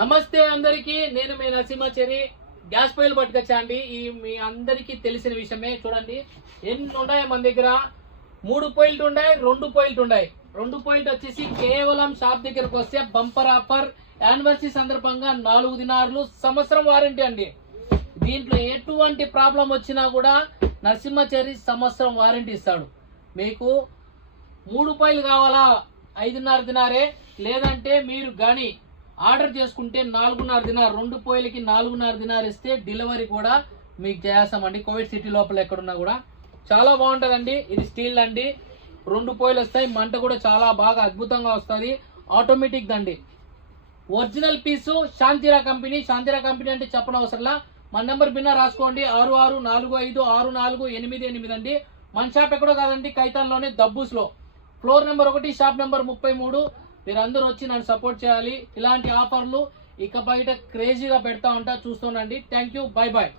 నమస్తే అందరికి, నేను మీ నరసింహచారి. గ్యాస్ పొయ్యిలు పట్టుకొచ్చా అండి. ఈ మీ అందరికి తెలిసిన విషయమే. చూడండి ఎన్ని ఉన్నాయి మన దగ్గర. 3 పొయ్యిలు ఉన్నాయి, 2 పొయ్యిలు ఉన్నాయి. 2 పొయ్యిలు వచ్చేసి కేవలం షాప్ దగ్గరకు వస్తే బంపర్ ఆఫర్, యానివర్సరీ సందర్భంగా 4 దినార్లు, సంవత్సరం వారంటీ అండి. దీంట్లో ఎటువంటి ప్రాబ్లం వచ్చినా కూడా నరసింహచారి సంవత్సరం వారంటీ ఇస్తాడు. మీకు 3 పొయ్యిలు కావాలా 5.5 దినారే, లేదంటే మీరు కానీ ఆర్డర్ చేసుకుంటే 4.5 దినార్, 2 పొయ్యిలకి 4.5 దినార్ ఇస్తే డెలివరీ కూడా మీకు చేస్తామండి. కోవిడ్ సిటీ లోపల ఎక్కడున్నా కూడా చాలా బాగుంటుందండి. ఇది స్టీల్ అండి, 2 పొయ్యిలు వస్తాయి. మంట కూడా చాలా బాగా అద్భుతంగా వస్తుంది. ఆటోమేటిక్ దండి. Original piece Shantira company. Shantira company అంటే చెప్పనవసరంలా. మన నెంబర్ బిన్నా రాసుకోండి, 66456488 అండి. మన షాప్ ఎక్కడో కాదండి, కైతాన్లోనే, దబ్బూస్లో, ఫ్లోర్ నెంబర్ 1, షాప్ నెంబర్ 33. మీరందరూ వచ్చి నన్ను సపోర్ట్ చేయాలి. ఇలాంటి ఆఫర్లు ఇక బయట క్రేజీగా పెడతా ఉంటా, చూస్తూనండి. Thank you, bye bye.